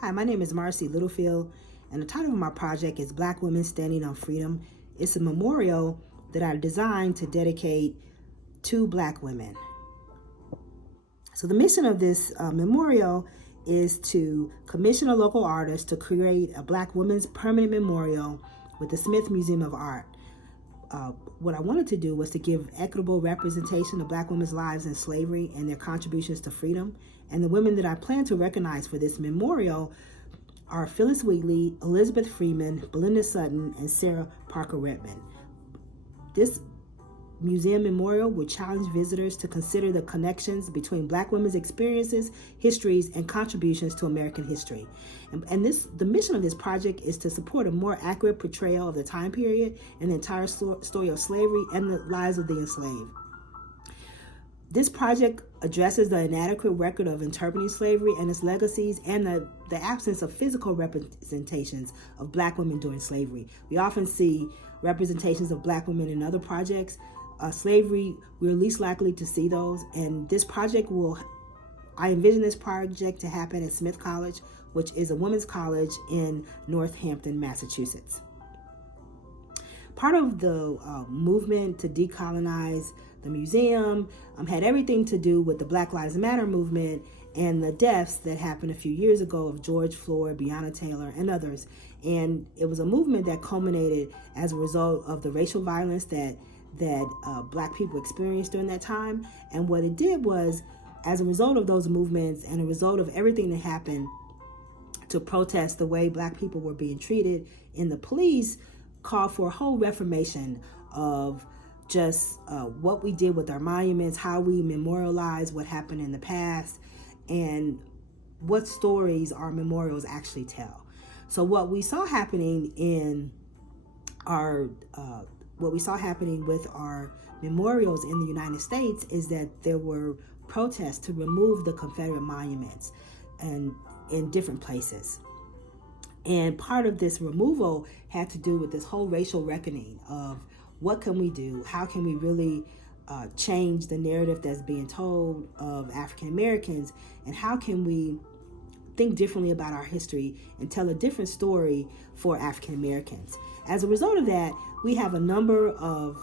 Hi, my name is Marcy Littlefield, and the title of my project is Black Women Standing on Freedom. It's a memorial that I designed to dedicate to Black women. So the mission of this memorial is to commission a local artist to create a Black women's permanent memorial with the Smith Museum of Art. What I wanted to do was to give equitable representation of Black women's lives in slavery and their contributions to freedom. And the women that I plan to recognize for this memorial are Phyllis Wheatley, Elizabeth Freeman, Belinda Sutton, and Sarah Parker Redmond. This museum memorial will challenge visitors to consider the connections between Black women's experiences, histories, and contributions to American history. The mission of this project is to support a more accurate portrayal of the time period and the entire story of slavery and the lives of the enslaved. This project addresses the inadequate record of interpreting slavery and its legacies and the absence of physical representations of Black women during slavery. We often see representations of Black women in other projects. Slavery, we're least likely to see those, and this project I envision this project to happen at Smith College, which is a women's college in Northampton, Massachusetts. Part of the movement to decolonize the museum had everything to do with the Black Lives Matter movement and the deaths that happened a few years ago of George Floyd, Breonna Taylor, and others. And it was a movement that culminated as a result of the racial violence that Black people experienced during that time. And what it did was, as a result of those movements and a result of everything that happened to protest the way Black people were being treated in the police, called for a whole reformation of just what we did with our monuments, how we memorialize what happened in the past, and what stories our memorials actually tell. So what we saw happening with our memorials in the United States is that there were protests to remove the Confederate monuments and in different places. And part of this removal had to do with this whole racial reckoning of what can we do? How can we really change the narrative that's being told of African Americans? And how can we think differently about our history and tell a different story for African Americans? As a result of that, we have a number of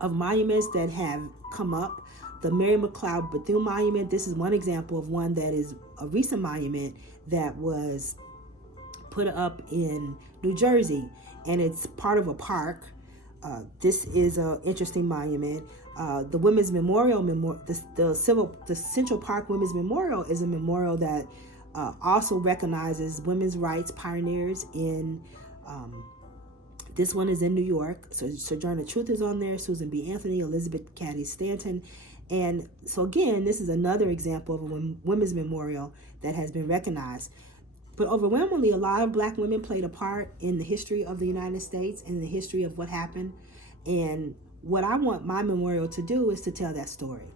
monuments that have come up. The Mary McLeod Bethune Monument, this is one example of one that is a recent monument that was put up in New Jersey, and it's part of a park. This is an interesting monument. The Women's Memorial, the Central Park Women's Memorial is a memorial that also recognizes women's rights pioneers in, this one is in New York. So Sojourner Truth is on there, Susan B. Anthony, Elizabeth Cady Stanton. And so again, this is another example of a women's memorial that has been recognized. But overwhelmingly, a lot of Black women played a part in the history of the United States and the history of what happened. And what I want my memorial to do is to tell that story.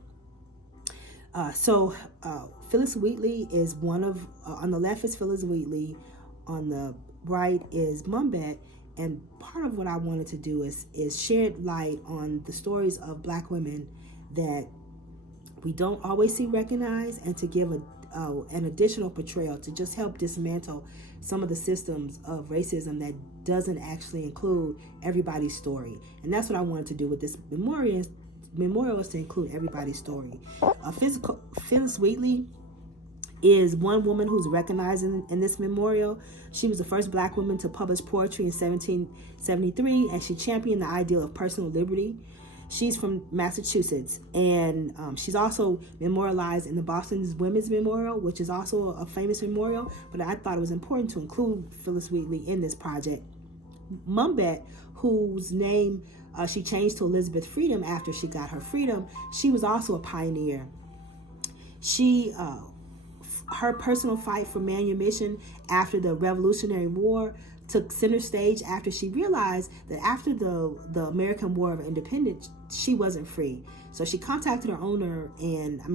Phyllis Wheatley is one of, on the left is Phyllis Wheatley, on the right is Mumbet. And part of what I wanted to do is shed light on the stories of Black women that we don't always see recognized, and to give an additional portrayal to just help dismantle some of the systems of racism that doesn't actually include everybody's story. And that's what I wanted to do with this memorial is to include everybody's story. Phyllis Wheatley is one woman who's recognized in this memorial. She was the first Black woman to publish poetry in 1773, and she championed the ideal of personal liberty. She's from Massachusetts, and she's also memorialized in the Boston Women's Memorial, which is also a famous memorial, but I thought it was important to include Phyllis Wheatley in this project. Mumbet, whose name she changed to Elizabeth Freedom after she got her freedom, she was also a pioneer. Her personal fight for manumission after the Revolutionary War took center stage after she realized that after the American War of Independence, she wasn't free. So she contacted her owner,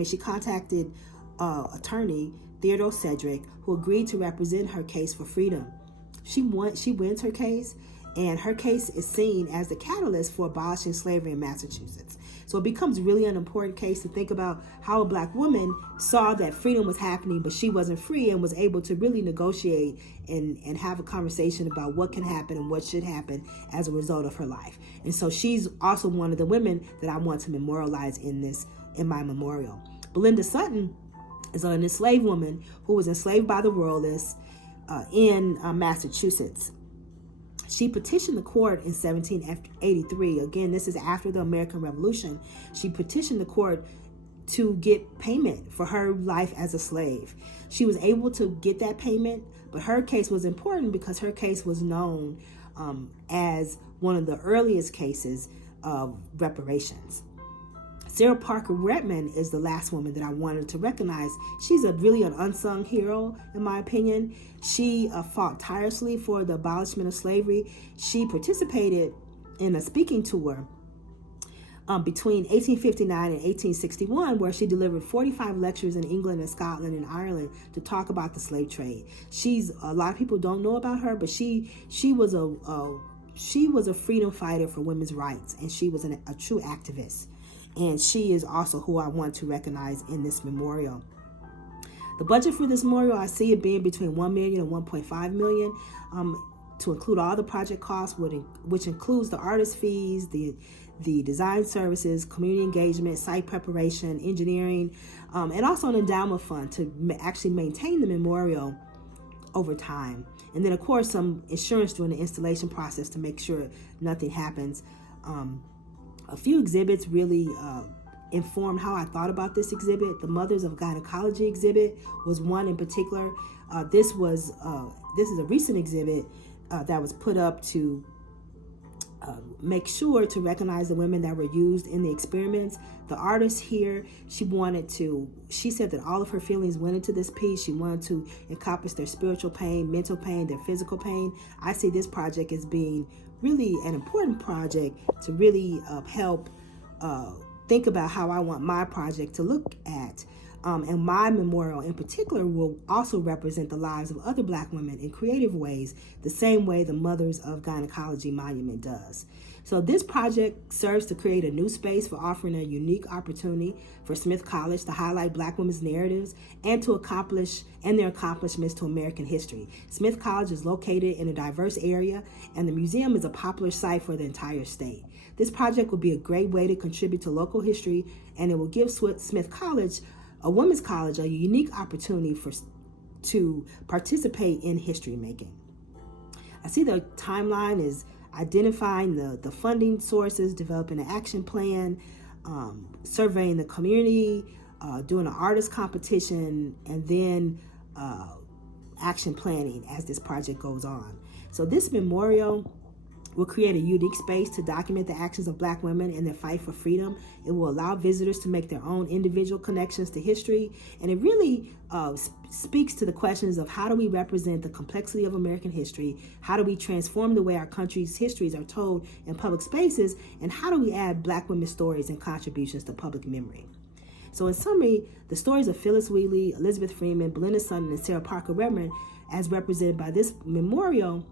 she contacted attorney Theodore Sedgwick, who agreed to represent her case for freedom. She wins her case, and her case is seen as the catalyst for abolishing slavery in Massachusetts. So it becomes really an important case to think about how a Black woman saw that freedom was happening, but she wasn't free, and was able to really negotiate and have a conversation about what can happen and what should happen as a result of her life. And so she's also one of the women that I want to memorialize in my memorial. Belinda Sutton is an enslaved woman who was enslaved by the Royalists in Massachusetts. She petitioned the court in 1783. Again, this is after the American Revolution. She petitioned the court to get payment for her life as a slave. She was able to get that payment, but her case was important because her case was known as one of the earliest cases of reparations. Sarah Parker Redmond is the last woman that I wanted to recognize. She's really an unsung hero, in my opinion. She fought tirelessly for the abolishment of slavery. She participated in a speaking tour between 1859 and 1861, where she delivered 45 lectures in England and Scotland and Ireland to talk about the slave trade. A lot of people don't know about her, but she was a freedom fighter for women's rights, and she was a true activist. And she is also who I want to recognize in this memorial. The budget for this memorial, I see it being between $1 million and $1.5 million, to include all the project costs, which includes the artist fees, the design services, community engagement, site preparation, engineering, and also an endowment fund to actually maintain the memorial over time. And then, of course, some insurance during the installation process to make sure nothing happens. A few exhibits really informed how I thought about this exhibit. The Mothers of Gynecology exhibit was one in particular. This is a recent exhibit that was put up to make sure to recognize the women that were used in the experiments. The artist here, she said that all of her feelings went into this piece. She wanted to encompass their spiritual pain, mental pain, their physical pain. I see this project as being really an important project to really help think about how I want my project to look at. And my memorial in particular will also represent the lives of other Black women in creative ways, the same way the Mothers of Gynecology Monument does. So this project serves to create a new space for offering a unique opportunity for Smith College to highlight Black women's narratives and their accomplishments to American history. Smith College is located in a diverse area, and the museum is a popular site for the entire state. This project will be a great way to contribute to local history, and it will give Smith College, a women's college, a unique opportunity to participate in history making. I see the timeline is identifying the funding sources, developing an action plan, surveying the community, doing an artist competition, and then action planning as this project goes on. So this memorial will create a unique space to document the actions of Black women in their fight for freedom. It will allow visitors to make their own individual connections to history, and it really speaks to the questions of how do we represent the complexity of American history, how do we transform the way our country's histories are told in public spaces, and how do we add Black women's stories and contributions to public memory. So in summary, the stories of Phyllis Wheatley, Elizabeth Freeman, Belinda Sutton, and Sarah Parker Redmond, as represented by this memorial,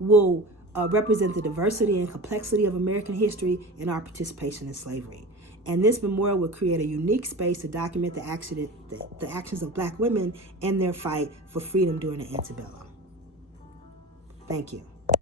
will represent the diversity and complexity of American history and our participation in slavery. And this memorial will create a unique space to document the actions of Black women and their fight for freedom during the antebellum. Thank you.